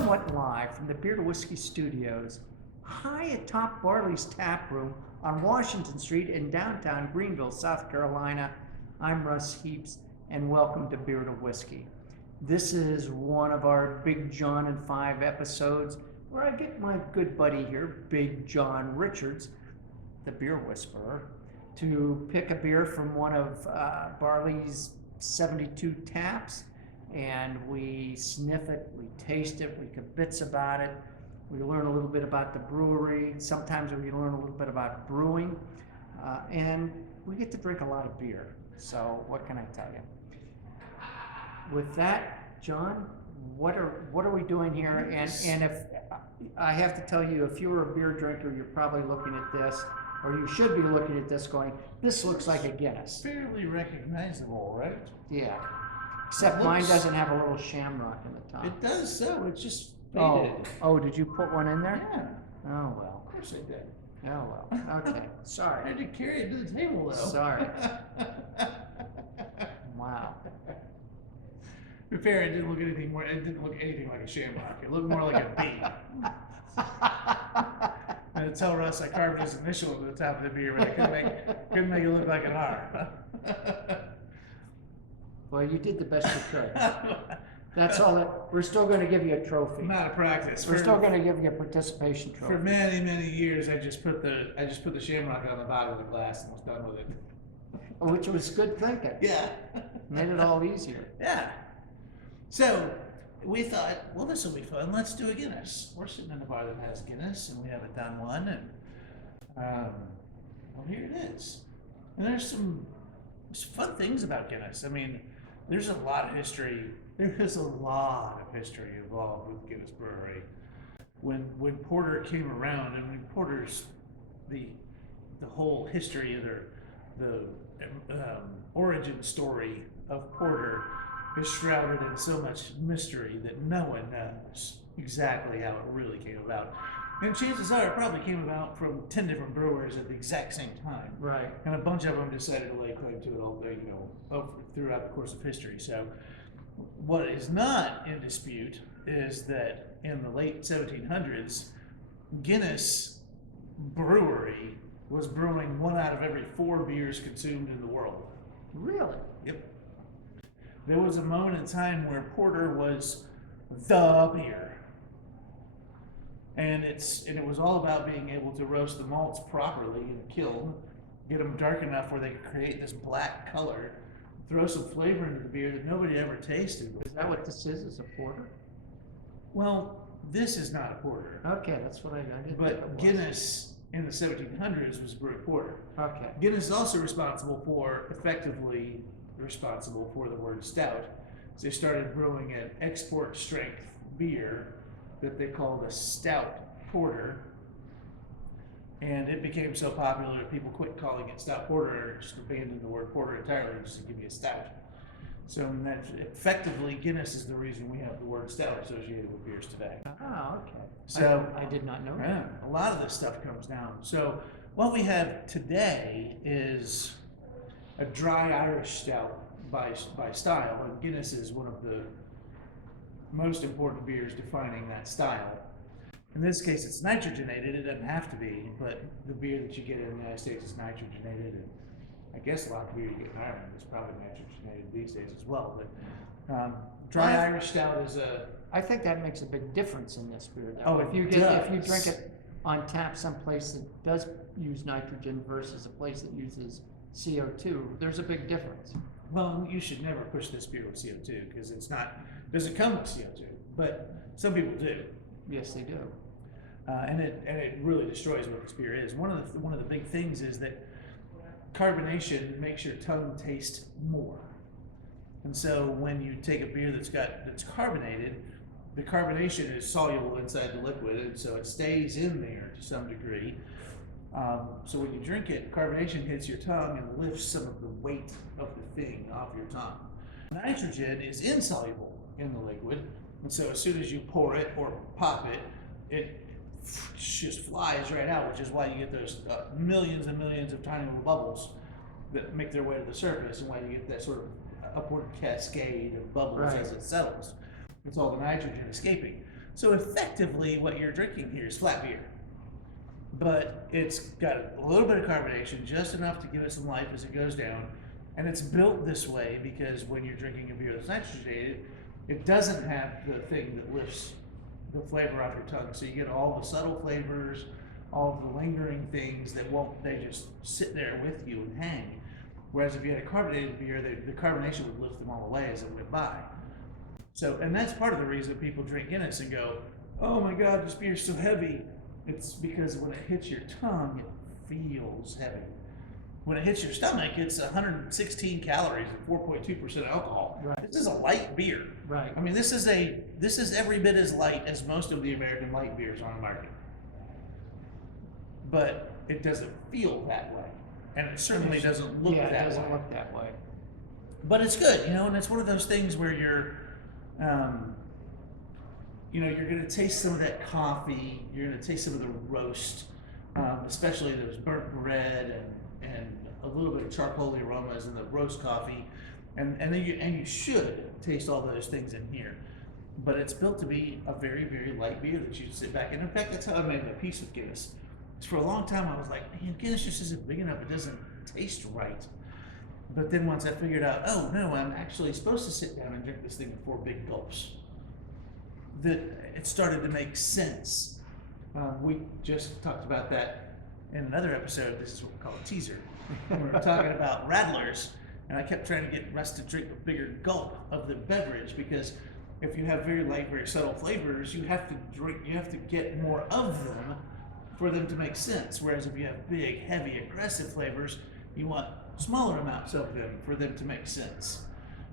somewhat live from the Beer to Whiskey Studios, high atop Barley's Tap Room on Washington Street in downtown Greenville, South Carolina. I'm Russ Heaps, and welcome to Beer to Whiskey. This is one of our Big Jon and 5 episodes where I get my good buddy here, Big Jon Richards, the beer whisperer, to pick a beer from one of Barley's 72 taps, and we sniff it, we taste it, we kibitz about it, we learn a little bit about the brewery, sometimes we learn a little bit about brewing, and we get to drink a lot of beer. So what can I tell you? With that, Jon, what are we doing here? And if I have to tell you, if you're a beer drinker, you're probably looking at this, or you should be looking at this going, this looks like a Guinness. Fairly recognizable, right? Yeah. Except mine doesn't have a little shamrock in the top. It does so. It's just faded. Oh, did you put one in there? Yeah. Oh, well. Of course I did. Oh, well. Okay. Sorry. I had to carry it to the table, though. Sorry. Wow. To be fair, it didn't look anything more. It didn't look anything like a shamrock. It looked more like a B. I had to tell Russ I carved his initial at the top of the beer, but I couldn't make it look like an R. Well, you did the best you could. That's all. We're still going to give you a trophy. I'm out of practice. We're still going to give you a participation trophy. For many, many years, I just put the shamrock on the bottom of the glass and was done with it. Which was good thinking. Yeah. Made it all easier. Yeah. So we thought, well, this will be fun. Let's do a Guinness. We're sitting in a bar that has Guinness, and we haven't done one, and well, here it is. And there's some fun things about Guinness. I mean, there's a lot of history. There is a lot of history involved with Guinness Brewery. When Porter came around, and when Porter's the whole history of the origin story of Porter is shrouded in so much mystery that no one knows exactly how it really came about. And chances are it probably came about from 10 different brewers at the exact same time. Right. And a bunch of them decided to lay claim to it all, throughout the course of history. So what is not in dispute is that in the late 1700s, Guinness Brewery was brewing 1 out of every 4 beers consumed in the world. Really? Yep. There was a moment in time where porter was the beer. And it was all about being able to roast the malts properly in a kiln, get them dark enough where they could create this black color, throw some flavor into the beer that nobody ever tasted. Is that what this is a porter? Well, this is not a porter. Okay, that's what I did. But Guinness in the 1700s was brewed porter. Okay. Guinness is also effectively responsible for the word stout. So they started brewing an export strength beer that they called a stout porter. And it became so popular that people quit calling it stout porter and just abandoned the word porter entirely and just give me a stout. So effectively, Guinness is the reason we have the word stout associated with beers today. Oh, okay. So I did not know yeah, that. a lot of this stuff comes down. So what we have today is a dry Irish stout by style, and Guinness is one of the most important beers defining that style. In this case, it's nitrogenated. It doesn't have to be, but the beer that you get in the United States is nitrogenated, and I guess a lot of beer you get in Ireland is probably nitrogenated these days as well. But dry Irish stout is a. I think that makes a big difference in this beer, though. Oh, if you drink it on tap someplace that does use nitrogen versus a place that uses CO2, there's a big difference. Well, you should never push this beer with CO2 because doesn't come with CO2, but some people do. Yes, they do. And it really destroys what this beer is. One of the big things is that carbonation makes your tongue taste more. And so when you take a beer that's carbonated, the carbonation is soluble inside the liquid, and so it stays in there to some degree. So when you drink it, carbonation hits your tongue and lifts some of the weight of the thing off your tongue. Nitrogen is insoluble in the liquid, and so as soon as you pour it or pop it, it just flies right out, which is why you get those millions and millions of tiny little bubbles that make their way to the surface, and why you get that sort of upward cascade of bubbles as it settles. It's all the nitrogen escaping. So effectively, what you're drinking here is flat beer, but it's got a little bit of carbonation, just enough to give it some life as it goes down. And it's built this way because when you're drinking a beer that's nitrogenated, it doesn't have the thing that lifts the flavor off your tongue. So you get all the subtle flavors, all of the lingering things that won't, they just sit there with you and hang. Whereas if you had a carbonated beer, the carbonation would lift them all away as it went by. So, and that's part of the reason people drink Guinness and go, oh my God, this beer's so heavy. It's because when it hits your tongue, it feels heavy. When it hits your stomach, it's 116 calories and 4.2% alcohol. Right. This is a light beer. Right. I mean, this is every bit as light as most of the American light beers on the market. But it doesn't feel that way. And it certainly doesn't look that way. Yeah, it doesn't look that way. But it's good, and it's one of those things where you're going to taste some of that coffee, you're going to taste some of the roast, especially those burnt bread and a little bit of charcoaly aromas in the roast coffee, and then you should taste all those things in here. But it's built to be a very, very light beer that you sit back in. In fact, that's how I made my peace with Guinness. For a long time, I was like, man, Guinness just isn't big enough. It doesn't taste right. But then once I figured out, oh no, I'm actually supposed to sit down and drink this thing before big gulps, that it started to make sense. We just talked about that in another episode. This is what we call a teaser. We were talking about rattlers, and I kept trying to get Russ to drink a bigger gulp of the beverage, because if you have very light, very subtle flavors, you have to get more of them for them to make sense. Whereas if you have big, heavy, aggressive flavors, you want smaller amounts of them for them to make sense.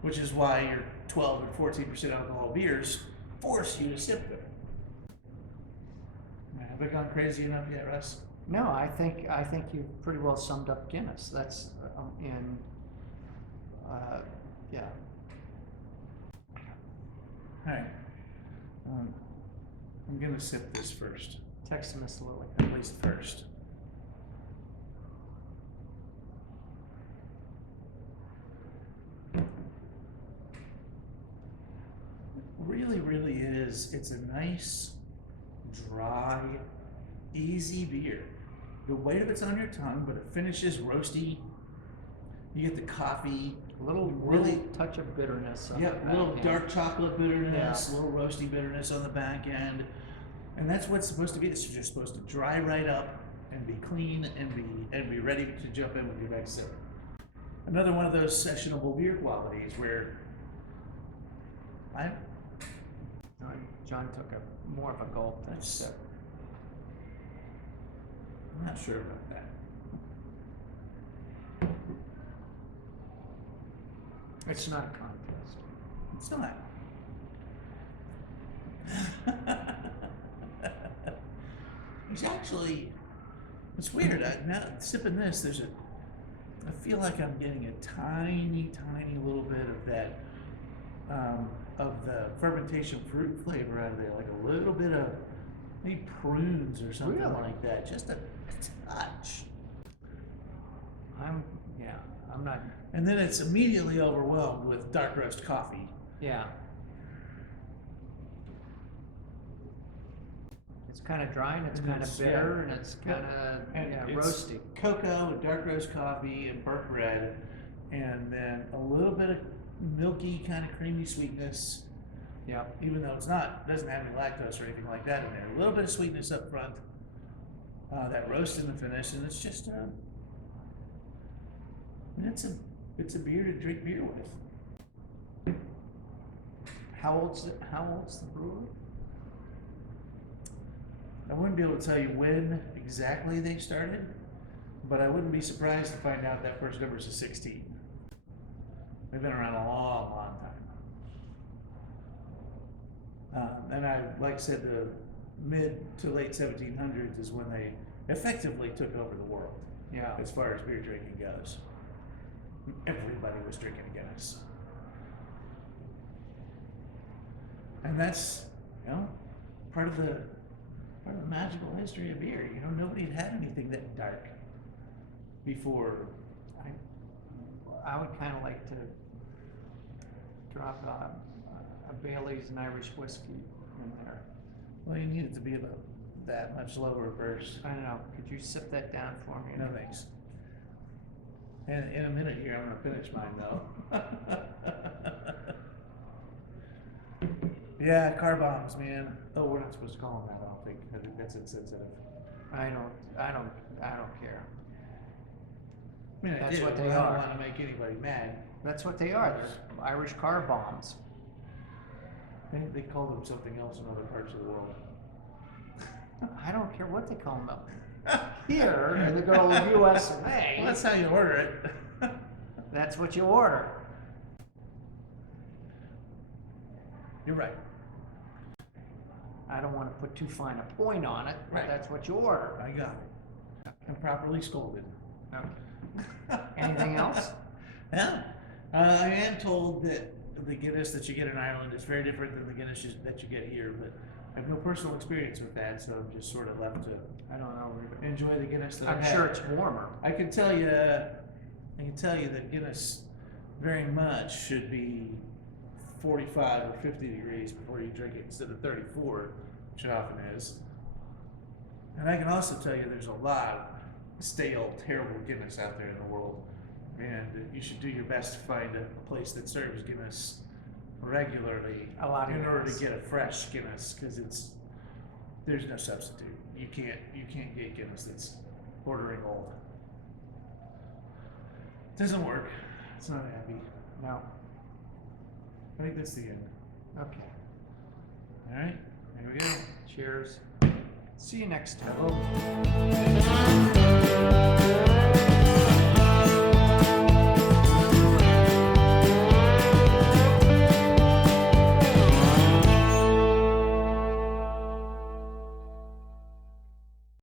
Which is why your 12 and 14% alcohol beers force you to sip them. Have I gone crazy enough yet, Russ? No, I think you've pretty well summed up Guinness. That's yeah. All right. I'm gonna sip this first. Text Miss Lily. At least first. Really, really is. It's a nice, dry, easy beer. The weight of it's on your tongue, but it finishes roasty. You get the coffee, Little touch of bitterness. On yeah, the a little back end. dark chocolate bitterness, Yeah. a little roasty bitterness on the back end. And that's what it's supposed to be. This is just supposed to dry right up and be clean and be ready to jump in with your next sip. Another one of those sessionable beer qualities where John took more of a gulp than a sip. I'm not sure about that. It's not a contest. It's not. He's actually, it's weird. Now sipping this, I feel like I'm getting a tiny, tiny little bit of that, of the fermentation fruit flavor out of there, like a little bit of maybe prunes or something Really? like that. Just a touch. I'm not. And then it's immediately overwhelmed with dark roast coffee. Yeah. It's kind of dry and it's kind of bitter and it's kind of it's roasty. Cocoa and dark roast coffee and burnt bread, and then a little bit of milky kind of creamy sweetness. Yeah. Even though doesn't have any lactose or anything like that in there. A little bit of sweetness up front, that roast in the finish, and it's just it's a beer to drink beer with. How old's the brewery? I wouldn't be able to tell you when exactly they started, but I wouldn't be surprised to find out that first number is a 16. They've been around a long, long time. And like I said, the mid to late 1700s is when they effectively took over the world. Yeah. As far as beer drinking goes. Everybody was drinking Guinness. And that's, part of the magical history of beer. Nobody had anything that dark before. I would kind of like to drop a Bailey's and Irish whiskey in there. Well, you need it to be about that much lower first. I don't know. Could you sip that down for me? No thanks. And in a minute here, I'm gonna finish mine though. Yeah, car bombs, man. Oh, we're not supposed to call them that, I don't think. I think that's insensitive. I don't care. I mean, I That's do, what but they I don't are. wanna make anybody mad. That's what they are. They're Irish car bombs. They call them something else in other parts of the world. I don't care what they call them. Here in the good old U.S. of A. Well, that's how you order it. That's what you order. You're right. I don't want to put too fine a point on it, but Right. that's what you order. I got it. I'm properly scolded. Okay. Anything else? Yeah. I am told that the Guinness that you get in Ireland is very different than the Guinness that you get here, but I have no personal experience with that, so I'm just sort of left to I don't know. enjoy the Guinness that I've I'm had. sure it's warmer. I can tell you that Guinness very much should be 45 or 50 degrees before you drink it instead of 34, which it often is. And I can also tell you there's a lot of stale, terrible Guinness out there in the world. And you should do your best to find a place that serves Guinness regularly A lot of in order Guinness. to get a fresh Guinness, because there's no substitute. You can't get Guinness that's bordering old. It doesn't work. It's not happy. No. I think that's the end. Okay. All right, here we go. Cheers. See you next time. Hello.